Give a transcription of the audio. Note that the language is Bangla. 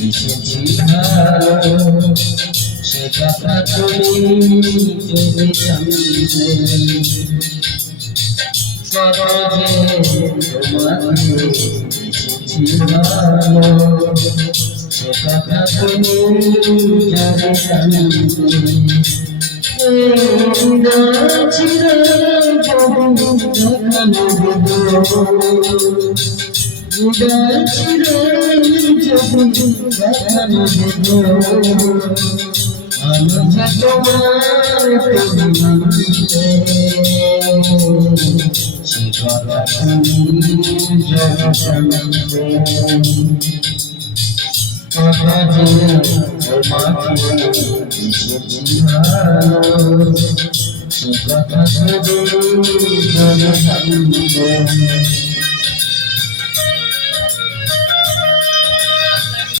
এসেছি ভালো সে কথা তুমি যদি জানতে কত যে তোমাকে এসেছি ভালো সে কথা তুমি যদি কথা